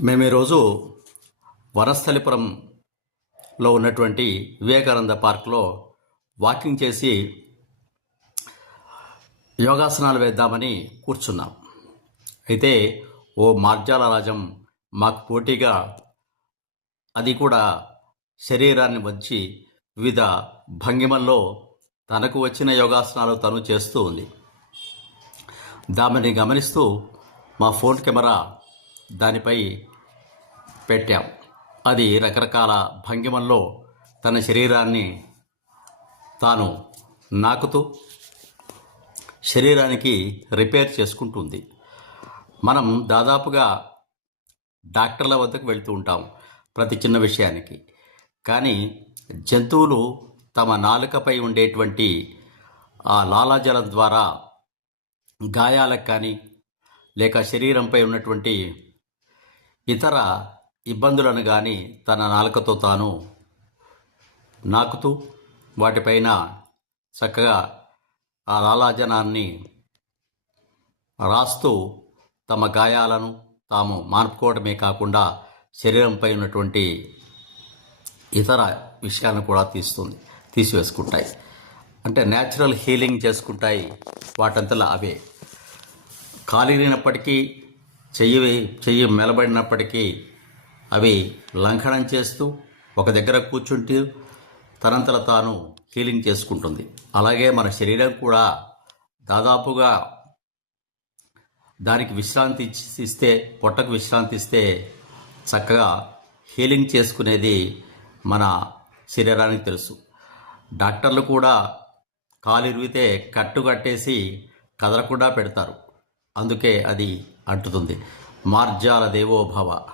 మేము ఈరోజు వనస్థలిపురంలో ఉన్నటువంటి వివేకానంద పార్క్లో వాకింగ్ చేసి యోగాసనాలు వేద్దామని కూర్చున్నాం. అయితే ఓ మార్జాల రాజం మాకు పోటీగా అది కూడా శరీరాన్ని వంచి వివిధ భంగిమల్లో తనకు వచ్చిన యోగాసనాలు తను చేస్తూ ఉంది. దానిని గమనిస్తూ మా ఫోన్ కెమెరా దానిపై పెట్టాం. అది రకరకాల భంగిమల్లో తన శరీరాన్ని తాను నాకుతూ శరీరానికి రిపేర్ చేసుకుంటుంది. మనం దాదాపుగా డాక్టర్ల వద్దకు వెళ్తూ ఉంటాం ప్రతి చిన్న విషయానికి. కానీ జంతువులు తమ నాలుకపై ఉండేటువంటి ఆ లాలాజలం ద్వారా గాయాలకు కానీ లేక శరీరంపై ఉన్నటువంటి ఇతర ఇబ్బందులను కానీ తన నాలుకతో తాను నాకుతూ వాటిపైన చక్కగా ఆ లాలాజనాన్ని రాస్తూ తమ గాయాలను తాము మాన్పుకోవడమే కాకుండా శరీరంపై ఉన్నటువంటి ఇతర విషయాలను కూడా తీసివేసుకుంటాయి. అంటే న్యాచురల్ హీలింగ్ చేసుకుంటాయి వాటంతలా అవే. కాలిరినప్పటికీ చెయ్యి మెలబడినప్పటికీ అవి లంఘనం చేస్తూ ఒక దగ్గర కూర్చుంటూ తనంతల తాను హీలింగ్ చేసుకుంటుంది. అలాగే మన శరీరం కూడా దాదాపుగా దానికి విశ్రాంతి ఇస్తే, పొట్టకు విశ్రాంతి ఇస్తే చక్కగా హీలింగ్ చేసుకునేది మన శరీరానికి తెలుసు. డాక్టర్లు కూడా కాలు ఇరిగితే కట్టు కట్టేసి కదలకుండా పెడతారు. అందుకే అది అంటుతుంది. మార్జాల దేవోభవ.